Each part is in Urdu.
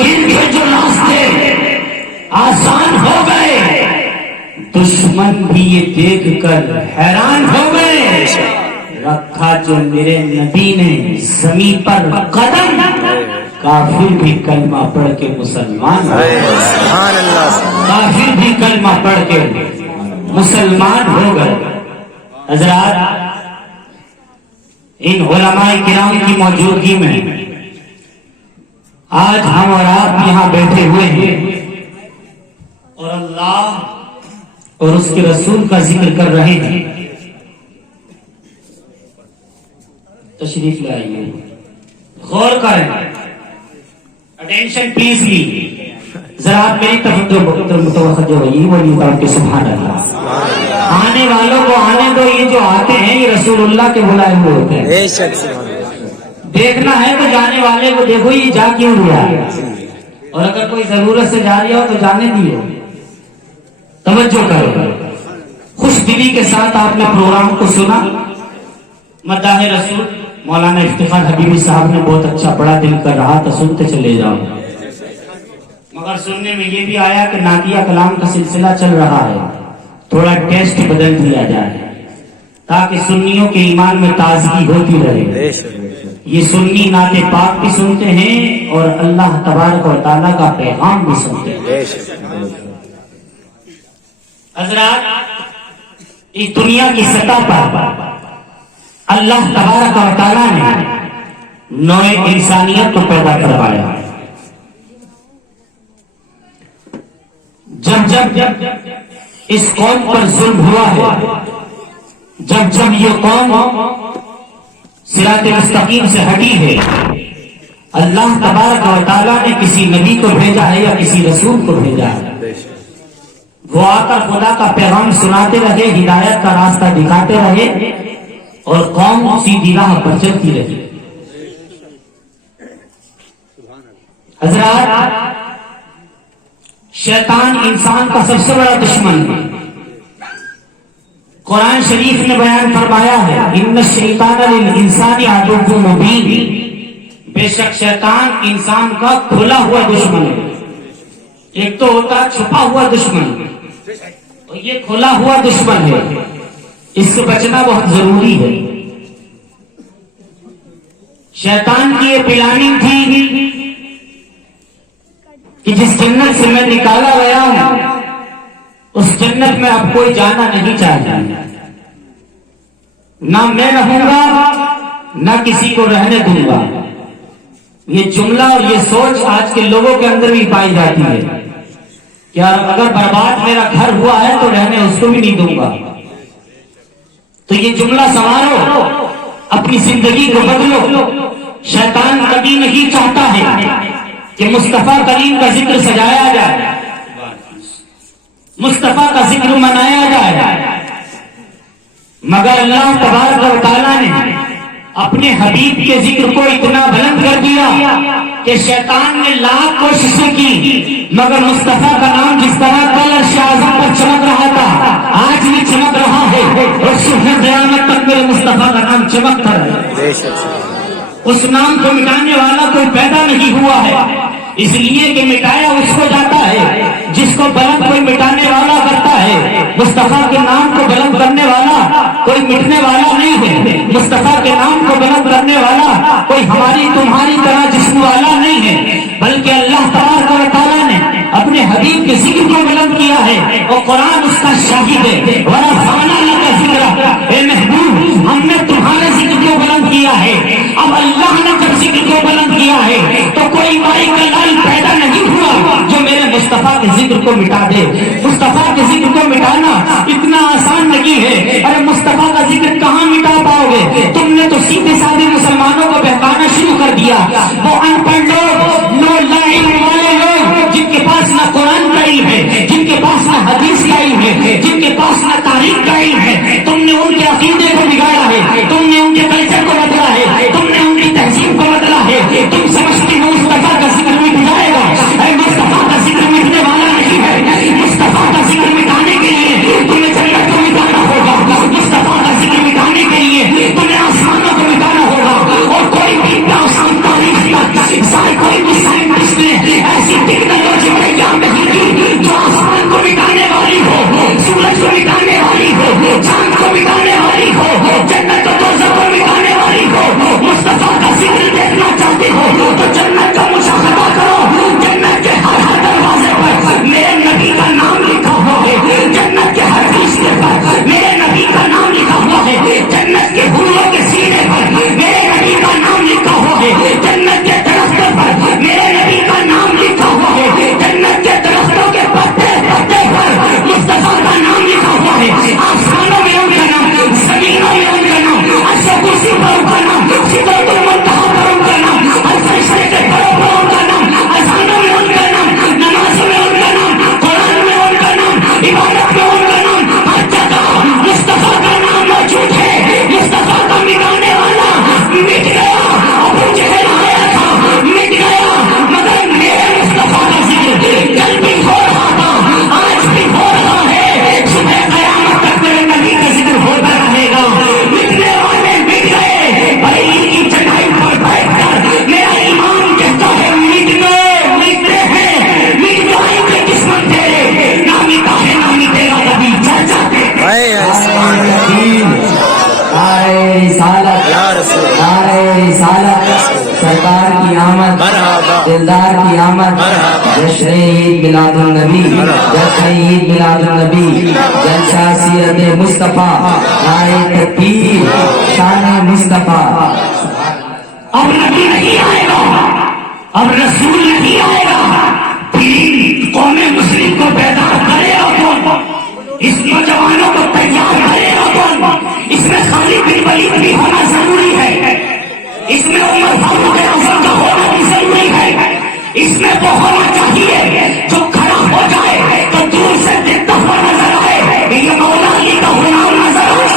مشکل تھے جو راستے آسان ہو گئے، دشمن بھی یہ دیکھ کر حیران ہو گئے، رکھا جو میرے نبی نے زمین پر قدم، کافر بھی کلمہ پڑھ کے مسلمان ہو گئے، کافر بھی کلمہ پڑھ کے مسلمان ہو گئے۔ حضرات، ان علماء کرام کی موجودگی میں آج ہم اور آپ یہاں بیٹھے ہوئے ہیں اور اللہ اور اس کے رسول کا ذکر کر رہے ہیں۔ تشریف لائیے، غور کریں، اٹینشن پلیز لی، ذرا آپ میری طرف متوجہ ہوئیے، وہی کہ سبحان اللہ۔ آنے والوں کو آنے دو، یہ جو آتے ہیں یہ رسول اللہ کے بلائے ہوئے ہوتے ہیں۔ دیکھنا ہے تو جانے والے کو دیکھو یہ جا کیوں رہا ہے، اور اگر کوئی ضرورت سے جا رہا ہو تو جانے دیو، توجہ کرو۔ خوش دلی کے ساتھ آپ نے پروگرام کو سنا، مداح رسول مولانا افتخار حبیبی صاحب نے بہت اچھا بڑا دل کر رہا تھا، سنتے چلے جاؤ، مگر سننے میں یہ بھی آیا کہ نعتیہ کلام کا سلسلہ چل رہا ہے، تھوڑا ٹیسٹ بدل دیا جائے تاکہ سنیوں کے ایمان میں تازگی ہوتی رہے۔ یہ سنی نعت پاک بھی سنتے ہیں اور اللہ تبارک و تعالیٰ کا پیغام بھی سنتے ہیں۔ حضرات، اس دنیا کی سطح پر اللہ تبارک و تعالیٰ نے نوع انسانیت کو پیدا کروایا۔ جب اس قوم پر ظلم ہوا ہے، جب یہ قوم صراط مستقیم سے ہٹی ہے، اللہ تبارک و تعالیٰ نے کسی نبی کو بھیجا ہے یا کسی رسول کو بھیجا ہے، وہ آ کر خدا کا پیغام سناتے رہے، ہدایت کا راستہ دکھاتے رہے اور قوم سیدھی راہ پر چلتی رہی۔ حضرات، شیطان انسان کا سب سے بڑا دشمن ہے۔ قرآن شریف نے بیان فرمایا ہے، ان الشیطان للانسان عدو مبین، بے شک شیطان انسان کا کھلا ہوا دشمن ہے۔ ایک تو ہوتا چھپا ہوا دشمن، اور یہ کھلا ہوا دشمن ہے، اس سے بچنا بہت ضروری ہے۔ شیطان کی یہ پلاننگ تھی کہ جس جنت سے میں نکالا گیا ہوں اس جنت میں اب کوئی جانا نہیں چاہتا، نہ میں رہوں گا نہ کسی کو رہنے دوں گا۔ یہ جملہ اور یہ سوچ آج کے لوگوں کے اندر بھی پائی جاتی ہے کہ اگر برباد میرا گھر ہوا ہے تو رہنے اس کو بھی نہیں دوں گا۔ تو یہ جملہ سنوارو، اپنی زندگی کو بدلو۔ شیطان کبھی نہیں چاہتا ہے کہ مصطفیٰ کریم کا ذکر سجایا جائے، مصطفیٰ کا ذکر منایا جائے، مگر اللہ تبارک و تعالیٰ نے اپنے حبیب کے ذکر کو اتنا بلند کر دیا کہ شیطان نے لاکھ کوششیں کی، مگر مصطفیٰ کا نام جس طرح کل عرش اعظم پر چمک رہا تھا آج بھی چمک رہا ہے، اور صبح قیامت تک میرے مصطفیٰ کا نام چمکتا رہے۔ اس نام کو مٹانے والا کوئی پیدا نہیں ہوا ہے، اس لیے کہ مٹایا اس کو جاتا ہے جس کو بلند کوئی مٹانے والا کرتا ہے۔ مصطفیٰ کے نام کو بلند کرنے والا کوئی مٹنے والا نہیں ہے، مصطفیٰ کے نام کو بلند کرنے والا کوئی ہماری تمہاری طرح جسم والا نہیں ہے، بلکہ اللہ تبارک و تعالیٰ نے اپنے حبیب کے ذکر کو بلند کیا ہے، اور قرآن اس کا شاہد ہے۔ وَرَفَعْنَا لَكَ ذِكْرَكَ، اے محبوب ہم نے تمہارے ذکر کو بلند کیا ہے۔ اب اللہ نے جب ذکر کو بلند کیا ہے تو کوئی مائی کا لال پیدا نہیں ہوا جو میرے مصطفیٰ کے ذکر کو مٹا دے۔ مصطفیٰ کے ذکر کو مٹانا اتنا آسان نہیں ہے۔ ارے مصطفیٰ کا ذکر کہاں مٹا پاؤ گے؟ تم نے تو سیدھے سادھے مسلمانوں کو بہکانا شروع کر دیا۔ وہ ان پڑھ لوگ، نو لا علم والے لوگ، جن کے پاس نہ قرآن کا علم ہے، جن کے پاس نہ حدیث کا علم ہے، جن کے پاس نہ تاریخ کا علم ہے، تم نے ان کے عقیدے کو بگاڑا ہے، تم نے ان کے کلچر کو بدلا ہے، تم نے ان کی تہذیب کو بدلا ہے۔ تم سمجھتے ہو مصطفیٰ کا ذکر مٹ جائے گا؟ اے مصطفیٰ کا ذکر مٹنے والا نہیں ہے۔ مصطفیٰ کا ذکر مٹانے کے لیے تمہیں جنت کو مٹانا ہوگا، مصطفیٰ کا ذکر مٹانے کے لیے تمہیں آسمانوں کو مٹانا ہوگا، اور کوئی بھی آسان تاریخ کا کوئی بھی سائنٹسٹ نے کی آمد، جشن عید میلاد النبی، جشن عید میلاد النبی، جلسہ سیرت مصطفیٰ، نعرہ تکبیر، شان مصطفیٰ۔ اب نبی نہیں آئے گا، اب رسول نہیں آئے گا، دین قوم مسلم کو بیدار کرے گا کون؟ اس نوجوانوں کو تیار کرے گا کون؟ اس میں خالد بن ولید بھی ہونا ضروری ہے، اس میں عمر فاروق اعظم کا ہونا بھی ضروری ہے، اس میں وہ ہونا چاہیے جو کھڑا ہو جائے تو دور سے دیکھتا ہوا نظر آئے، یہ مولا علی کا غلام نظر آئے۔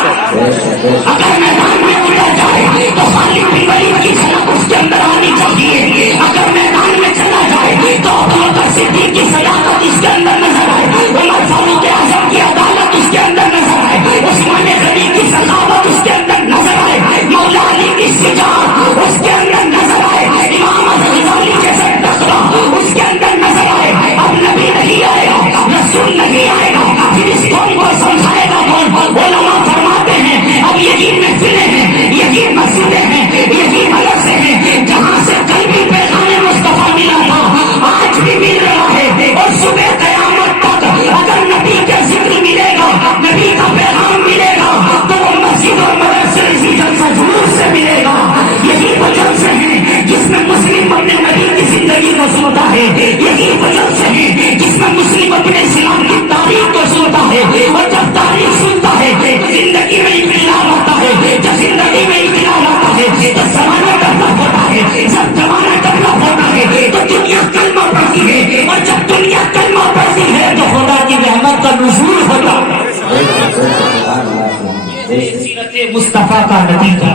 اگر میدان میں اڑا جائے تو خالد بن ولید کی جھلک اس کے اندر آنی چاہیے، اگر میدان میں چلا جائے تو ابوبکر صدیق کی صداقت اس کے اندر نظر آئے، عمر فاروق اعظم کی عدالت اس کے اندر نظر آئے، عثمان غنی کی سخاوت اس کے اندر نظر آئے، مولا علی کی شجاعت اس کے اندر نظر آئے، امام غزالی جیسے تقویٰ اس کے اندر نظر آئے۔ اب نبی نہیں آئے گا، رسول نہیں آئے گا، پھر اس قوم کو سمجھائے گا کون؟ علماء فرماتے ہیں اب یہی محفلیں ہیں، یہی مسجدیں ہیں، یہی مدرسے ہیں جہاں سے کل بھی پیغام مصطفیٰ ملا تھا، آج بھی مل رہا ہے، اور صبح قیامت تک اگر نبی کا ذکر ملے گا، نبی کا پیغام ملے گا تو وہ مسجد اور مدرسے اسی جلسہ جلوس سے ملے گا۔ یہی وہ جلسے ہیں جس میں مسلم اپنے نبی کی زندگی کو سنتا ہے، یہی وہ جلسے ہیں جس میں مسلم اپنے اسلام کی تاریخ کو سنتا ہے، اور جب تاریخ سنتا ہے زندگی میں انقلاب آتا ہے، جب زندگی میں انقلاب آتا ہے تو زمانہ ڈیولپ ہوتا ہے، جب زمانہ ڈیولپ ہوتا ہے تو دنیا کلمہ پڑھتی ہے، اور جب دنیا کلمہ پڑھتی ہے تو خدا کی رحمت کا نزول ہوتا ہے۔ سیرت مصطفیٰ کا نتیجہ،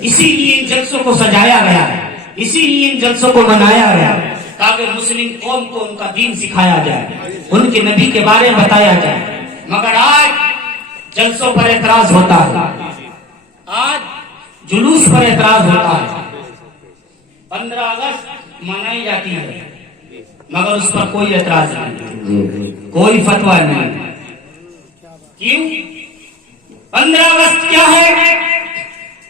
اسی لیے ان جلسوں کو سجایا گیا ہے، اسی لیے ان جلسوں کو منایا گیا تاکہ مسلم قوم کو ان کا دین سکھایا جائے، ان کے نبی کے بارے میں بتایا جائے۔ مگر آج جلسوں پر اعتراض ہوتا ہے، آج جلوس پر اعتراض ہوتا ہے۔ 15 اگست منائی جاتی ہے مگر اس پر کوئی اعتراض نہیں، کوئی فتویٰ نہیں۔ کیوں؟ 15 اگست کیا ہے؟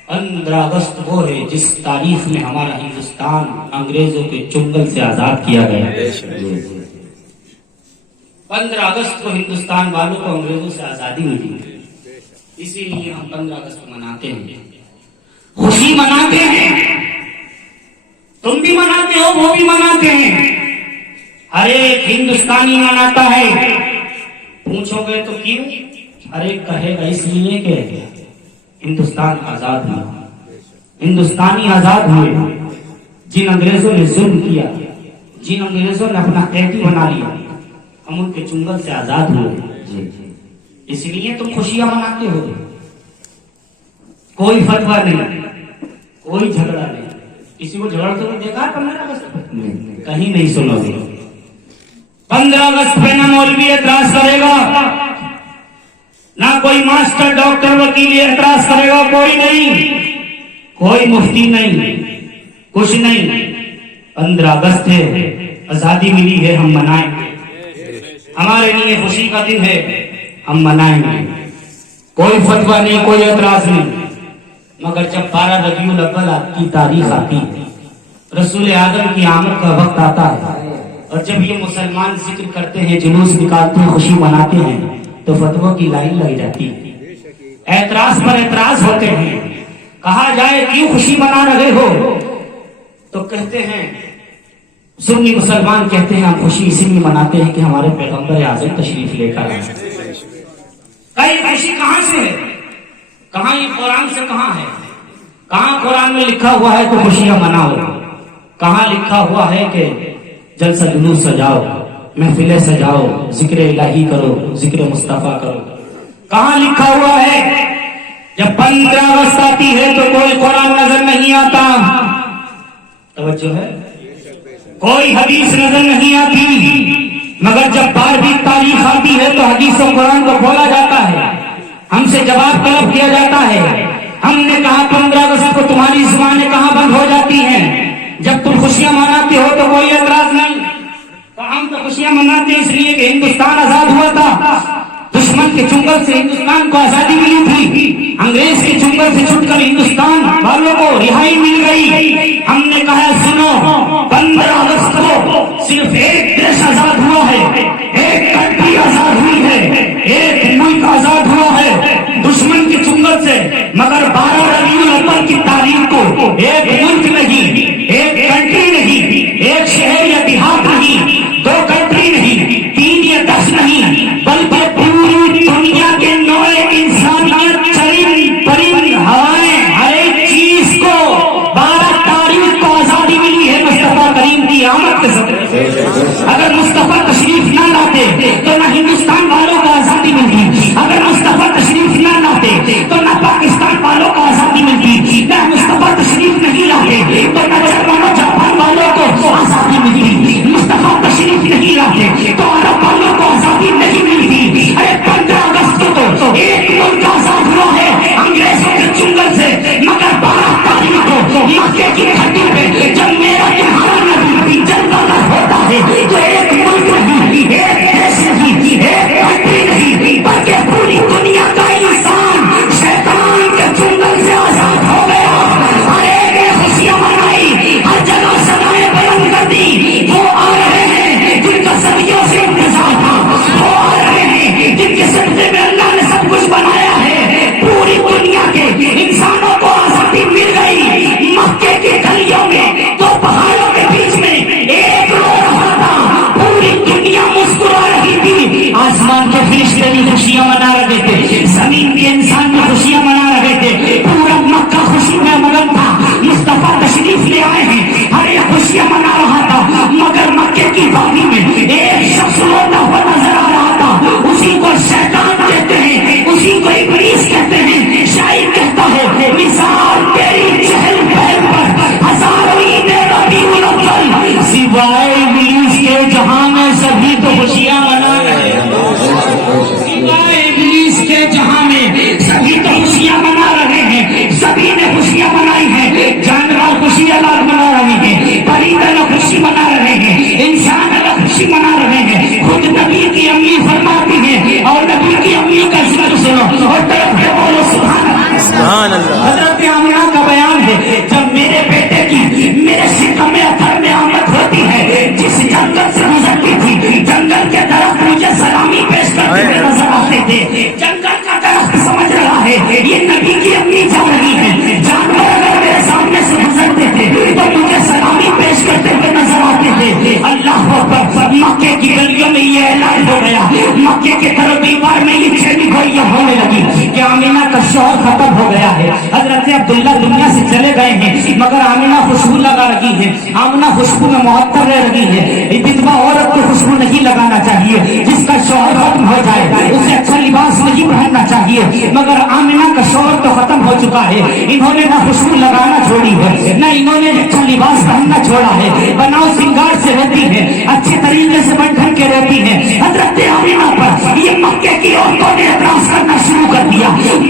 15 اگست وہ ہے جس تاریخ میں ہمارا ہندوستان انگریزوں کے چنگل سے آزاد کیا گیا۔ 15 اگست کو ہندوستان والوں کو انگریزوں سے آزادی ملی، اسی لیے ہم 15 اگست مناتے ہیں، خوشی مناتے ہیں، تم بھی مناتے ہو، وہ بھی مناتے ہیں، ہر ایک ہندوستانی مناتا ہے۔ پوچھو گے تو کیوں؟ ہر ایک کہے گا اس لیے کہ ہندوستان آزاد ہوا، ہندوستانی آزاد ہوئے، جن انگریزوں نے ظلم کیا، جن انگریزوں نے اپنا قیدی بنا لیا، ہم ان کے چنگل سے آزاد ہوئے، اس لیے تم خوشیاں مناتے ہو۔ کوئی فتویٰ نہیں، کوئی جھگڑا نہیں، کسی کو جھگڑتے ہوئے دیکھا 15 اگست پہ؟ کہیں نہیں سنو گے۔ 15 اگست پہ نہ مولوی اعتراض کرے گا، نہ کوئی ماسٹر ڈاکٹر وکیل اعتراض کرے گا، کوئی نہیں، کوئی مفتی نہیں، کچھ نہیں۔ 15 اگست ہے، آزادی ملی ہے، ہم منائیں گے، ہمارے لیے خوشی کا دن ہے، ہم منائیں گے، کوئی فتویٰ نہیں، کوئی اعتراض نہیں۔ مگر جب 12 ربیع الاول کی تاریخ آتی ہے، رسول اعظم کی آمد کا وقت آتا ہے، اور جب یہ مسلمان ذکر کرتے ہیں، جلوس نکالتے ہیں، خوشی مناتے ہیں، تو فتویٰ کی لائن لگ جاتی ہے، اعتراض پر اعتراض ہوتے ہیں۔ کہا جائے کیوں خوشی منا رہے ہو تو کہتے ہیں، سنی مسلمان کہتے ہیں ہم خوشی اسی لیے مناتے ہیں کہ ہمارے پیغمبر اعظم تشریف لے کر آئے۔ کئی خوشی کہاں سے ہے؟ کہاں یہ قرآن سے کہاں ہے؟ کہاں قرآن میں لکھا ہوا ہے کہ خوشیاں مناؤ؟ کہاں لکھا ہوا ہے کہ جلسہ جلوس سجاؤ، محفلیں سجاؤ، ذکر الہی کرو، ذکر مصطفیٰ کرو؟ کہاں لکھا ہوا ہے؟ جب 15 اگست آتی ہے تو کوئی قرآن نظر نہیں آتا، توجہ ہے، کوئی حدیث نظر نہیں آتی، مگر جب 12ویں تاریخ آتی ہے تو حدیث و قرآن کو کھولا جاتا ہے، ہم سے جواب طلب کیا جاتا ہے۔ ہم نے کہا 15 اگست کو تمہاری زبانیں کہاں بند ہو جاتی ہیں؟ جب تم خوشیاں مناتے ہو تو کوئی اعتراض نہیں، تو ہم تو خوشیاں مناتے اس لیے کہ ہندوستان آزاد ہوا تھا، دشمن کے چنگل سے ہندوستان کو آزادی ملی تھی، انگریز کے چنگل سے چھوٹ کر ہندوستان والوں کو رہائی مل گئی۔ ہم نے کہا سنو، 15 اگست اگر مصطفیٰ تشریف نہ لاتے تو نہ ہندوستان والوں کو آزادی ملتی، اگر مصطفیٰ تشریف نہ لاتے تو نہ پاکستان والوں کو آزادی ملتی، نہ مصطفیٰ تشریف نہیں لاتے تو نہ جرمن و جاپان والوں کو آزادی ملتی، مصطفیٰ تشریف نہیں لاتے تو عرب والوں کو آزادی نہیں ملتی۔ ارے 15 اگست کو تو ایک ملک آزاد ہوا ہے انگریزوں کے چنگل سے، مگر 12 تاریخ کو مکے کی گھاٹی پہ جب میرا تمہارا نبی جلوہ ہوتا ہے تو ایک ملک نہیں، ایک دیش نہیں، ایک کنٹری نہیں، بلکہ پوری دنیا کا انسان شیطان کے چنگل سے آزاد ہو گیا۔ ہر ایک نے خوشیاں منائی، ہر جگہ سدائیں بلند کر دی۔ وہ آ رہے ہیں جن کا صدیوں سے انتظار تھا، وہ آ رہے ہیں جن کے صدقے میں اللہ نے سب کچھ بنایا ہے۔ پوری دنیا کے انسانوں کو آزادی مل گئی۔ مکے کی گلیوں میں دو پہاڑوں کے بیچ میں ایک رو رہا تھا، پوری دنیا مسکرا رہی تھی۔ آسمان کے فرشتے بھی خوشیاں منا رہے تھے، زمین کے انسان بھی خوشیاں منا رہے تھے، پورا مکہ خوشی میں مگن تھا۔ مصطفیٰ تشریف لے آئے ہیں، ہر ایک خوشیاں منا رہا تھا، مگر مکے کی وادی میں ایک شخص روتا ہوا نظر آ رہا تھا۔ اسی کو شیطان کہتے ہیں، اسی کو ابلیس کہتے ہیں۔ شاعر کہتا ہے مثال تیری چہل پہل پر ہزاروں عیدیں ربیع الاول، سوائے ابلیس کے جہاں میں سبھی تو خوشیاں منا رہے ہیں، سوائے ابلیس کے جہاں میں سبھی تو خوشیاں منا رہے ہیں۔ سبھی نے خوشیاں منائی ہیں، جانور خوشی الگ منا رہے ہیں، پرندے الگ خوشی منا رہے ہیں، انسان الگ خوشی منا رہے ہیں۔ خود نبی کی امی فرماتی ہیں، اور نبی کی امی کا ذکر سنو اور طرف کے بولو سبحان اللہ۔ حضرت آمنہ کا بیان ہے، جب میرے بیٹے کی میرے شکم اثر میں آمد ہوتی ہے، جس جنگل سے گزرتی تھی، جنگل کے درخت مجھے سلامی پیش کرتے ہوئے نظر آتے تھے۔ جنگل کا درخت سمجھ رہا ہے یہ نبی کی امی جا رہی ہے، جانور اگر میرے سامنے سے گزرتے تھے تو مجھے سلامی پیش کرتے ہوئے نظر آتے تھے۔ اللہ اکبر، مکے کی گلیوں میں یہ اعلان ہو گیا، مکے کے دیوار میں یہ چھوٹی گوئیاں ہونے لگی کہ آمینہ کا شوہر ختم ہو گیا ہے۔ حضرت عبداللہ دنیا سے چلے گئے ہیں، مگر آمینہ خوشبو لگا رہی ہے، آمینہ خوشبو میں معطر رہ رہی ہے۔ بدوا عورت کو خوشبو نہیں لگانا چاہیے، جس کا شوہر ختم ہو جائے اسے اچھا لباس نہیں پہننا چاہیے، مگر آمینہ کا شوہر تو ختم ہو چکا ہے۔ انہوں نے نہ خوشبو لگانا چھوڑی ہے، نہ انہوں نے اچھا لباس پہننا چھوڑا ہے، بناؤ سنگار سے رہتی ہے، اچھے طریقے سے بن ٹھن کے رہتی ہے۔ حضرت آمینہ پر یہ مکے کی عورتوں نے اعتراض کرنا شروع کر دیا،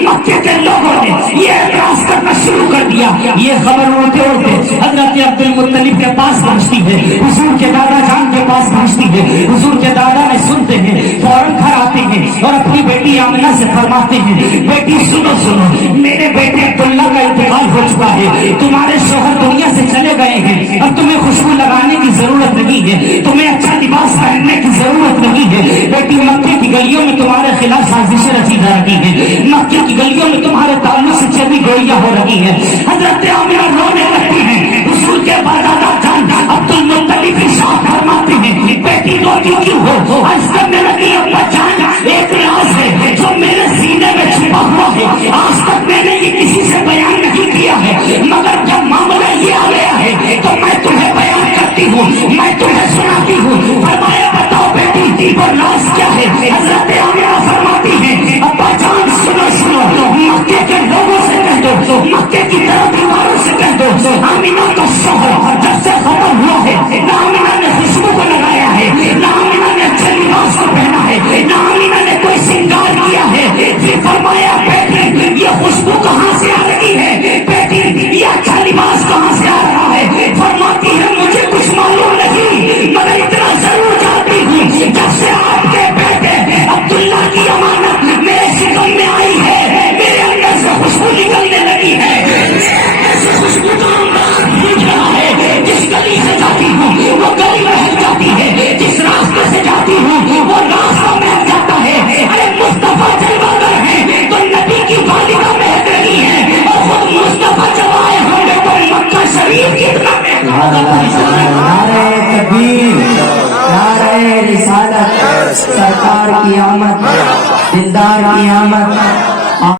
مکے کے لوگوں نے یہ اعتراض کرنا شروع کر دیا۔ یہ خبر اڑتے اڑتے حضرت عبد المطلب کے پاس پہنچتی ہے، حضور کے دادا جان کے پاس پہنچتی ہے۔ حضور کے دادا نے سنتے ہیں، فوراً گھر آتے ہیں اور اپنی بیٹی آمنہ سے فرماتے ہیں، بیٹی سنو سنو، میرے بیٹے عبداللہ کا انتقال ہو چکا ہے، تمہارے شوہر دنیا سے چلے گئے ہیں، اب تمہیں خوشبو لگانے کی ضرورت نہیں ہے، تمہیں اچھا لباس پہننے کی ضرورت نہیں ہے۔ بیٹی مکے کی گلیوں میں تمہارے خلاف سازشیں رچی جا رہی ہیں، مکے کی گلیوں میں تمہارے تعلق سے چلی گوئیاں ہو رہی ہیں۔ حضرت آمنہ رونے لگتی ہیں، حضور کے دادا جان عبد المطلب ارشاد فرماتے ہیں، بیٹی روتی کیوں ہو؟ عرض کرنے لگی، ابا جان ایک راز ہے جو میرے سینے میں چھپا ہوا ہے، آج تک میں نے یہ کسی سے بیان نہیں کیا ہے، مگر جب معاملہ یہ آ گیا ہے تو میں تمہیں بیان کرتی ہوں، میں تمہیں سناتی ہوں۔ فرمایا بتاؤ بیٹی وہ راز کیا ہے؟ حضرت آمنہ فرماتی ہیں، ابا جان سنو سنو، مکے کے لوگوں سے کہہ دو، مکے کی طرف دیواروں سے کہہ دو، آمنہ کا شوہر جب سے ختم ہوا ہے، نہ آمنہ نے خوشبو کو لگایا ہے، نہ آمنہ نے اچھے لباس کو پہنا ہے، نہ آمنہ نے کوئی سنگار کیا ہے۔ پھر فرمایا بیٹی یہ خوشبو کہاں سے آ رہی ہے؟ بیٹی یہ اچھا لباس کہاں سے آ رہا ہے؟ فرماتی ہے مجھے کچھ معلوم نہیں، مگر اتنا ضرور جانتی ہوں جب سے آپ کے بیٹے عبداللہ کی امانت میرے شکم میں آئی ہے، میرے اندر سے خوشبو نکلنے لگی ہے، ایسے خوشبو کا پوچھ رہا ہے، جس گلی سے جاتی ہوں وہ گلی مہک جاتی ہے، جس راستے سے جاتی ہوں وہ راستہ مہک جاتا ہے۔ ارے مصطفیٰ جلوہ گر ہیں تو نبی کی والدہ مہک رہی ہے، اور خود مصطفیٰ جب آئے ہوں گے تو مکہ شریف کتنا نعرہ تکبیر، نعرہ رسالت، سرکار کی آمد، دلدار کی آمد،